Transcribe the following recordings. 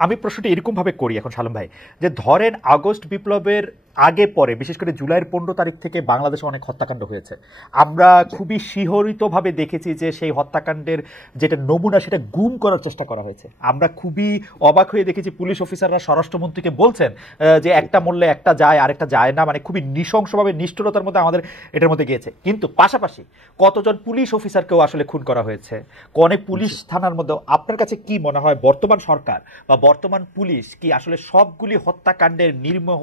আমি প্রশ্নটি এরকম ভাবে করি এখন সালম ভাই, যে ধরেন আগস্ট বিপ্লবের আগে পরে বিশেষ করে জুলাইয়ের 15 তারিখ থেকে বাংলাদেশে অনেক হত্যাকাণ্ড হয়েছে। আমরা খুবই শিহরিতভাবে দেখেছি যে সেই হত্যাকাণ্ডের যেটা নমুনা সেটা গুম করার চেষ্টা করা হয়েছে। আমরা খুবই অবাক হয়ে দেখেছি পুলিশ অফিসাররা স্বরাষ্ট্রমন্ত্রীকে বলছেন যে একটা মরলে একটা যায় আরেকটা যায় না, মানে খুবই নৃশংসভাবে নিষ্ঠুরতার মধ্যে আমাদের এটার মধ্যে গিয়েছে। কিন্তু পাশাপাশি কতজন পুলিশ অফিসারকেও আসলে খুন করা হয়েছে অনেক পুলিশ থানার মধ্যে। আপনার কাছে কি মনে হয় বর্তমান সরকার বা বর্তমান পুলিশ কি আসলে সবগুলি হত্যাকাণ্ডের নির্মোহ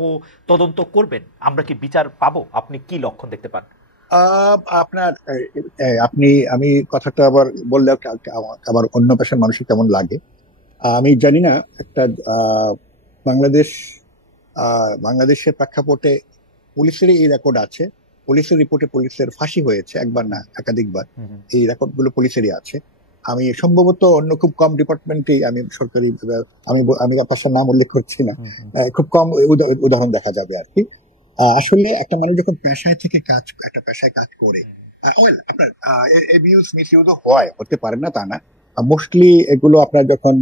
তদন্ত করবেন? আমরা কি বিচার পাবো? আপনি কি লক্ষণ দেখতে পান? আপনার আপনি আমি কথাটা আবার বললে আবার অন্য পেশার মানুষের কেমন লাগে আমি জানি না। একটা বাংলাদেশের প্রেক্ষাপটে পুলিশেরই এই রেকর্ড আছে, পুলিশের রিপোর্টে পুলিশের ফাঁসি হয়েছে একবার না একাধিকবার, এই রেকর্ড গুলো পুলিশেরই আছে। আমি সম্ভবত অন্য খুব কম ডিপার্টমেন্টে আমি সরকারি আমি আপনার নাম উল্লেখ করছি না, খুব কম উদাহরণ দেখা যাবে আর কি। আসলে একটা মানুষ যখন একটা পেশায় কাজ করে, আপনার এবিউজ মিসইউজ হয়, হতে পারে না তা না, মোস্টলি এগুলো আপনার যখন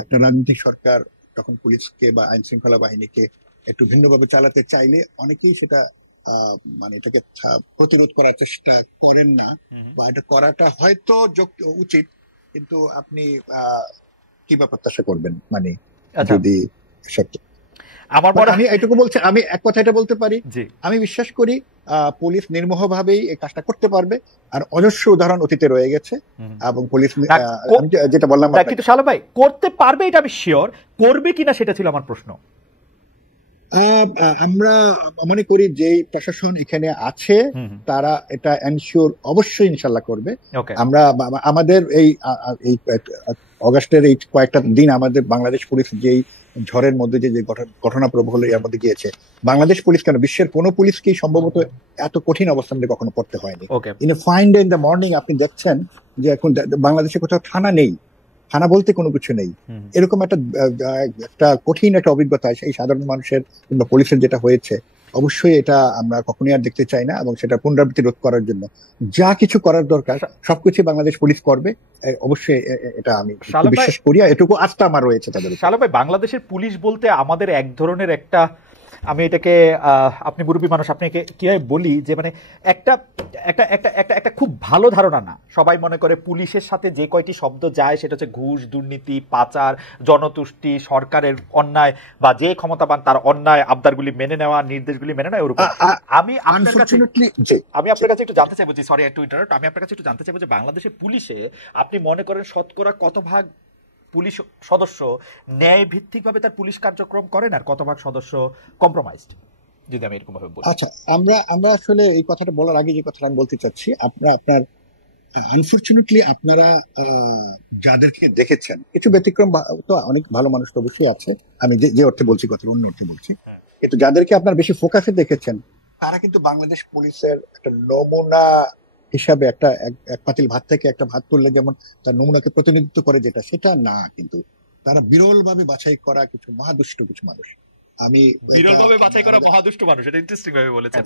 একটা রাজনৈতিক সরকার তখন পুলিশকে বা আইন শৃঙ্খলা বাহিনীকে একটু ভিন্নভাবে চালাতে চাইলে অনেকেই সেটা মানে এটাকে প্রতিরোধ করার চেষ্টা করেন না, বা এটা করাটা হয়তো উচিত, কিন্তু আপনি কিভাবে প্রত্যাশা করবেন মানে যদি আমি এটুকু বলছি, আমি এক কথা এটা বলতে পারি, আমি বিশ্বাস করি পুলিশ নির্মোহ ভাবেই এই কাজটা করতে পারবে। আর অজস্র উদাহরণ অতীতে রয়ে গেছে এবং পুলিশ যেটা বললাম কিন্তু সালম ভাই করতে পারবে এটা আমি শিওর, করবে কিনা সেটা ছিল আমার প্রশ্ন। আমরা মনে করি যে প্রশাসন এখানে আছে তারা এটা এনশিওর অবশ্যই ইনশাল্লাহ করবে। আমরা আমাদের এই অগাস্টের এই কয়েকটা দিন আমাদের বাংলাদেশ পুলিশ যেই ঝড়ের মধ্যে যে ঘটনা প্রবল এর মধ্যে গিয়েছে, বাংলাদেশ পুলিশ কেন বিশ্বের কোনো পুলিশকেই সম্ভবত এত কঠিন অবস্থানে কখনো পড়তে হয়নি। In a fine day in the morning আপনি দেখছেন যে এখন বাংলাদেশে কোথাও থানা নেই, থানা বলতে কোনো কিছু নেই, এরকম একটা কঠিন একটা অভিজ্ঞতা সেই সাধারণ মানুষের কিংবা পুলিশের যেটা হয়েছে, অবশ্যই এটা আমরা কখনোই আর দেখতে চাই না। এবং সেটা পুনরাবৃত্তি রোধ করার জন্য যা কিছু করার দরকার সবকিছু বাংলাদেশ পুলিশ করবে, অবশ্যই এটা আমি বিশ্বাস করি, এটুকু আস্থা আমার রয়েছে তাদের। সালম ভাই বাংলাদেশের পুলিশ বলতে আমাদের এক ধরনের একটা, আমি এটাকে আপনি মুরব্বী মানুষ আপনাকে কিভাবে বলি যে মানে একটা একটা একটা একটা একটা খুব ভালো ধারণা না। সবাই মনে করে পুলিশের সাথে যে কয়টি শব্দ যায় সেটা হচ্ছে ঘুষ, দুর্নীতি, পাচার, জনতুষ্টি, সরকারের অন্যায় বা যে ক্ষমতাবান তার অন্যায় আবদারগুলি মেনে নেওয়া, নির্দেশগুলি মেনে নেওয়া, ওরকম। আমি আপনার কাছে একটু জানতে চাইবো, সরি একটু ইন্টারাপ্ট, আমি আপনার কাছে একটু জানতে চাইবো যে বাংলাদেশের পুলিশে আপনি মনে করেন শতকরা কত ভাগ পুলিশ সদস্য ন্যায় ভিত্তিক ভাবে তার পুলিশ কার্যক্রম করেন আর কত ভাগ সদস্য কম্প্রোমাইজড, যদি আমি এরকম ভাবে বলি? আচ্ছা, আমরা আসলে এই কথাটা বলার আগে যে কথাটা আমি বলতে চাচ্ছি, আপনার আনফরচুনেটলি আপনারা যাদেরকে দেখেছেন, কিছু ব্যতিক্রম তো অনেক ভালো মানুষ তো অবশ্যই আছে, আমি যে অর্থে বলছি কথা অন্য অর্থে বলছি, কিন্তু যাদেরকে আপনার বেশি ফোকাসে দেখেছেন তারা কিন্তু বাংলাদেশ পুলিশের একটা নমুনা হিসাবে একটা এক পাতিল ভাত থেকে একটা ভাত তুললে যেমন তার নমুনাকে প্রতিনিধিত্ব করে যেটা, সেটা না, কিন্তু তারা বিরল ভাবে বাছাই করা কিছু মহাদুষ্ট কিছু মানুষ। আমি বিরলভাবে বাছাই করা মহাদুষ্ট মানুষ, এটা ইন্টারেস্টিং ভাবে বলেছেন।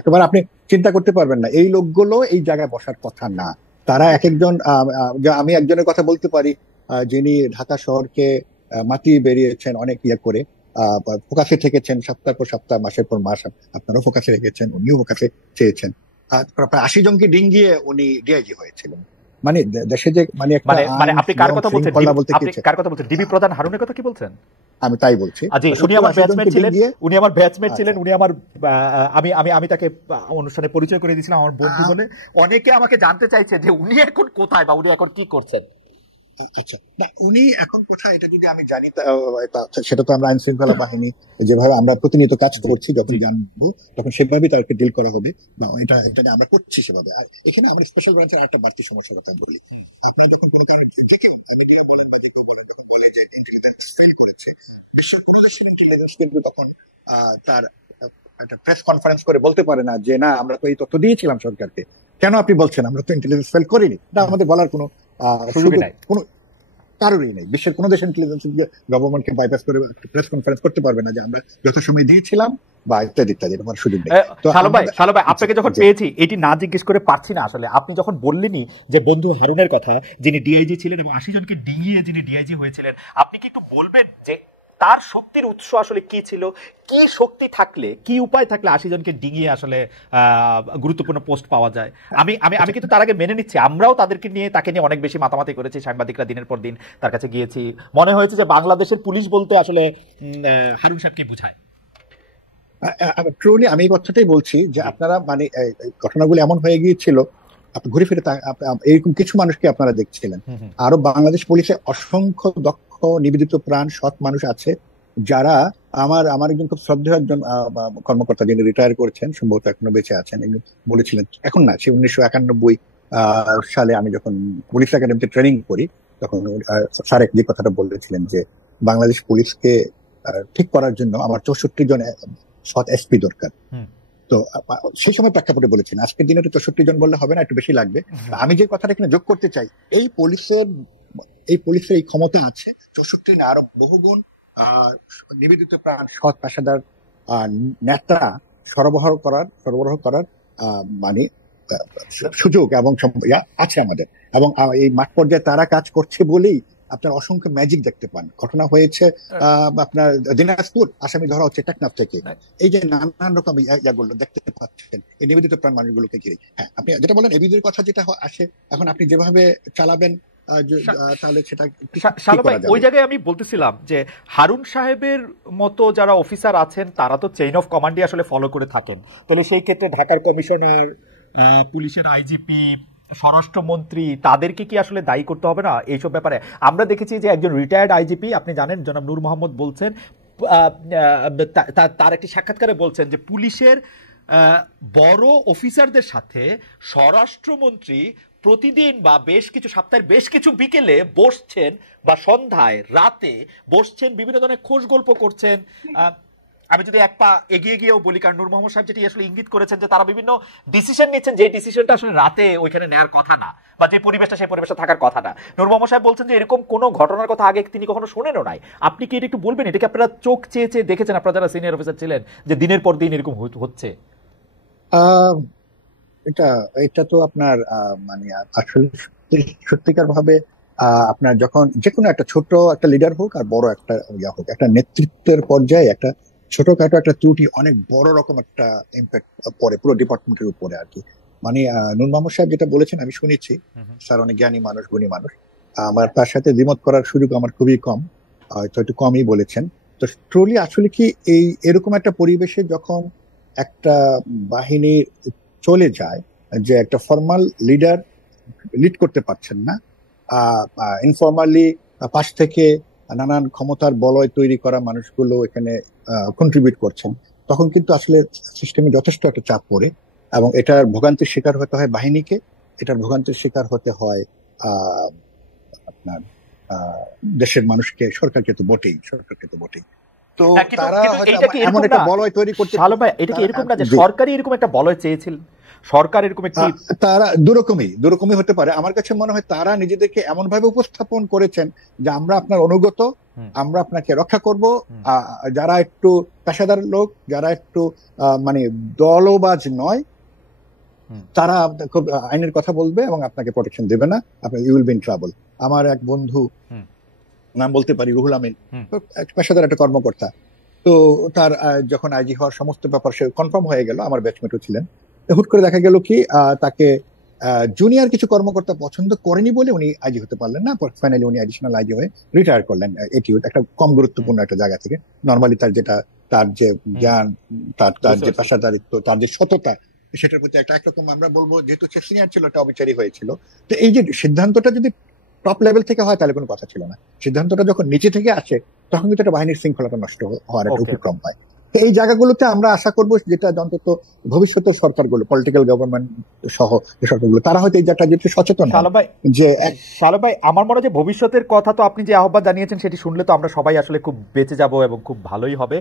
একেবারে আপনি চিন্তা করতে পারবেন না, এই লোকগুলো এই জায়গায় বসার কথা না। তারা এক একজন, আমি একজনের কথা বলতে পারি যিনি ঢাকা শহরকে মাতিয়ে বেরিয়েছেন অনেক ইয়ে করে, ফোকাসে থেকেছেন সপ্তাহ পর সপ্তাহ, মাসের পর মাস, আপনারাও ফোকাসে রেখেছেন, উনিও ফোকাসে চেয়েছেন। প্রায় 80 জনকে ডিঙ্গিয়ে উনি ডিআইজি হয়েছিলেন। মানে দেশে যে মানে আপনি কার কথা বলছেন? আপনি কার কথা বলছেন? ডিবি প্রধান হারুনের কথা কি বলছেন? আমি তাই বলছি। উনি আমার ব্যাচমেট ছিলেন, উনি আমার আমি তাকে অনুষ্ঠানে পরিচয় করে দিয়েছিলাম আমার বন্ধু বলে। অনেকে আমাকে জানতে চাইছে যে উনি এখন কোথায় বা উনি এখন কি করছেন। আচ্ছা, না উনি এখন কোথায় এটা যদি আমি জানি সেটা তো আমরা আইন শৃঙ্খলা বাহিনী যেভাবে আমরা প্রতিনিয়ত কাজ করছি, যখন জানবো তখন সেভাবেই তাকে ডিল করা হবে, বা এটা আমরা করছি সেভাবে। আর এখানে আমরা স্পেশাল ব্রাঞ্চের একটা বাড়তি সমস্যার কথা বলি, কিন্তু তখন তার একটা প্রেস কনফারেন্স করে বলতে পারে না যে না আমরা তো এই তথ্য দিয়েছিলাম সরকারকে, কেন আপনি বলছেন আমরা তো ইন্টেলিজেন্স ফেল করিনি, এটা আমাদের বলার কোনো সুযোগ নাই। কারোরই নেই। বিশ্বের কোনো দেশ ইন্টেলিজেন্স গভর্নমেন্টকে বাইপাস করে প্রেস কনফারেন্স করতে পারবে না যে আমরা যত সময় দিয়েছিলাম বা ইত্যাদি ইত্যাদি, আমার সুযোগ নেই। তো শালো ভাই আপনাকে যখন পেয়েছি এটি না জিজ্ঞেস করে পারছি না আসলে। আপনি যখন বললেনই যে বন্ধু হারুনের কথা, যিনি ডিআইজি ছিলেন এবং 80 জনকে ডিঙিয়ে যিনি ডিআইজি হয়েছিলেন, আপনি কি একটু বলবেন যে তার শক্তির উৎস আসলে কি ছিল, কি শক্তি থাকলে, কি উপায় থাকলে 80 জনকে ডিঙিয়ে আসলে গুরুত্বপূর্ণ পোস্ট পাওয়া যায়? আমি কিন্তু তার আগে মেনে নিচ্ছি, আমরাও তাকে নিয়ে অনেক বেশি মাতামাতি করেছি, সাংবাদিকরা দিনের পর দিন তার কাছে গিয়েছি। মনে হয়েছে যে বাংলাদেশের পুলিশ বলতে আসলে হারুন সাহেবকে বোঝায়। ট্রুলি আমি এই কথাটাই বলছি যে আপনারা মানে ঘটনাগুলো এমন হয়ে গিয়েছিল, আপনি ঘুরে ফিরে এরকম কিছু মানুষকে আপনারা দেখছিলেন। আরো বাংলাদেশ পুলিশে অসংখ্য দক্ষ নিবেদিত প্রাণ সৎ মানুষ আছে, যারা আমার একজন খুব শ্রদ্ধেয় একজন কর্মকর্তা যিনি রিটায়ার করেছেন, সম্ভবত এখনো বেঁচে আছেন, বলেছিলেন, এখন না, সে 1991 সালে আমি যখন পুলিশ একাডেমিতে ট্রেনিং করি তখন স্যার যে কথাটা বলেছিলেন যে বাংলাদেশ পুলিশকে ঠিক করার জন্য আমার 64 জন সৎ এসপি দরকার। তো সেই সময় প্রেক্ষাপটে বলেছেন, আজকের দিনে 64 জন বললে হবে না, একটু বেশি লাগবে। আমি যে কথাটা এখানে যোগ করতে চাই, এই পুলিশের এই ক্ষমতা আছে 64 না আরো বহুগুণ নিবেদিত প্রাণ সৎ পেশাদার নেতা সরবরাহ করার মানে সুযোগ এবং আছে আমাদের। এবং এই মাঠ পর্যায়ে তারা কাজ করছে বলেই আপনার অসংখ্য ম্যাজিক দেখতে পান। ঘটনা হয়েছে আপনার দিনাজপুর, আসামি ধরা হচ্ছে টেকনাফ থেকে, এই যে নানান রকম ইয়াগুলো দেখতে পাচ্ছেন এই নিবেদিত প্রাণ মানুষগুলোকে ঘিরে। হ্যাঁ, আপনি যেটা বলেন এবিদের কথা যেটা আসে, এখন আপনি যেভাবে চালাবেন তাহলে সেটা ওই জায়গায় আমি বলতেছিলাম যে হারুন সাহেবের মতো যারা অফিসার আছেন তারা তো চেইন অফ কমান্ডই আসলে ফলো করে থাকেন। তাহলে সেই ক্ষেত্রে ঢাকার কমিশনার, পুলিশের আইজিপি, স্বরাষ্ট্রমন্ত্রী, তাদেরকে কি আসলে দায়ী করতে হবে না এইসব ব্যাপারে? আমরা দেখেছি যে একজন রিটায়ার্ড আইজিপি, আপনি জানেন, জনাব নূর মোহাম্মদ বলছেন, তার একটি সাক্ষাৎকারে বলছেন যে পুলিশের বড় অফিসারদের সাথে স্বরাষ্ট্রমন্ত্রী প্রতিদিন বা বেশ কিছু সপ্তাহের বেশ কিছু বিকেলে বসছেন বা সন্ধ্যায় রাতে বসছেন, বিভিন্ন ধরনের খোশ গল্প করছেন। আমি যদি এক পা এগিয়ে গিয়েও বলি, কারণ নূর মোহাম্মদ সাহেব যেটি আসলে ইঙ্গিত করেছেন যে তারা বিভিন্ন ডিসিশন নিচ্ছেন, যে ডিসিশনটা আসলে রাতে ওইখানে নেওয়ার কথা না, বা যে পরিবেশটা সেই পরিবেশটা থাকার কথা না। নূর মোহাম্মদ সাহেব বলছেন যে এরকম কোনো ঘটনার কথা আগে তিনি কখনো শোনেনও নাই। আপনি কি এটা একটু বলবেন, এটা কি আপনারা চোখ চেয়ে চেয়ে দেখেছেন, আপনারা যারা সিনিয়র অফিসার ছিলেন, যে দিনের পর দিন এরকম হচ্ছে? এটা তো আপনার মানে আসলে সত্যিকার ভাবে আপনার যখন যে কোনো একটা ছোট একটা লিডার হোক আর বড় একটা হোক, একটা নেতৃত্বের পর্যায়ে একটা ছোটখাটো একটা ত্রুটি অনেক বড় রকম একটা ইম্প্যাক্ট পড়ে পুরো ডিপার্টমেন্টের উপরে আর কি। মানে নূর মোহাম্মদ সাহেব যেটা বলেছেন আমি শুনেছি, স্যার অনেক জ্ঞানী মানুষ, গুণী মানুষ, আমার তার সাথে দ্বিমত করার সুযোগ আমার খুবই কম, হয়তো একটু কমই বলেছেন। তো ট্রুলি আসলে কি এরকম একটা পরিবেশে যখন একটা বাহিনী চলে যায়, যে একটা ফর্মাল লিডার লিড করতে পারছেন না, ইনফর্মালি পাশ থেকে নানান ক্ষমতার বলয় তৈরি করা মানুষগুলো এখানে কন্ট্রিবিউট করছেন, তখন কিন্তু আসলে সিস্টেমে যথেষ্ট একটা চাপ পড়ে এবং এটার ভোগান্তির শিকার হতে হয় বাহিনীকে, এটার ভোগান্তির শিকার হতে হয় আপনার দেশের মানুষকে, সরকারকে তো বটেই। তো তারা এমন একটা বলয় তৈরি করতে, এটা কি এরকম না যে সরকারই এরকম একটা বলয় চেয়েছিল? সরকার এরকম একটি, তারা দুরকমই হতে পারে। আমার কাছে মনে হয় তারা নিজেদেরকে এমন ভাবে উপস্থাপন করেছেন যে আমরা আপনার অনুগত, আমরা আপনাকে রক্ষা করব, যারা একটু পেশাদার লোক, যারা একটু মানে দলবাজ নয়, তারা খুব আইনের কথা বলবে এবং আপনাকে প্রোটেকশন দেবে না, আপনি you will be in trouble. আমার এক বন্ধু, নাম বলতে পারি, রুহুল আমিন, পেশাদার একটা কর্মকর্তা, তো তার যখন আইজি হওয়ার সমস্ত ব্যাপার সে কনফার্ম হয়ে গেল, আমার ব্যাচমেটও ছিলেন, হুট করে দেখা গেল কি তাকে জুনিয়র কিছু কর্মকর্তা পছন্দ করেনি বলে উনি আইজি হতে পারলেন না। ফাইনালি উনি অ্যাডিশনাল আইজি হয়ে রিটায়ার করলেন, এটিও একটা কম গুরুত্বপূর্ণ একটা জায়গা থেকে। নর্মালি তার যে জ্ঞান, তার যে পেশাদারিত্ব, তার যে সততা, সেটার প্রতি একটা একরকম আমরা বলবো, যেহেতু সে সিনিয়র ছিল, একটা অবিচারী হয়েছিল। তো এই যে সিদ্ধান্তটা যদি টপ লেভেল থেকে হয় তাহলে কোনো কথা ছিল না, সিদ্ধান্তটা যখন নিচে থেকে আসে তখন কিন্তু একটা বাহিনীর শৃঙ্খলাটা নষ্ট হওয়ার একটা উপক্রম হয়। এই জায়গাগুলোতে আমরা আশা করবো যেটা অন্তত ভবিষ্যতে সরকারগুলো, পলিটিক্যাল গভর্নমেন্ট সহ যে সরকারগুলো, তারা হয়তো এই জায়গাটা যেটা সচেতন। শালো ভাই, আমার মনে হয় যে ভবিষ্যতের কথা তো আপনি যে আহ্বান জানিয়েছেন সেটি শুনলে তো আমরা সবাই আসলে খুব বেঁচে যাব এবং খুব ভালোই হবে।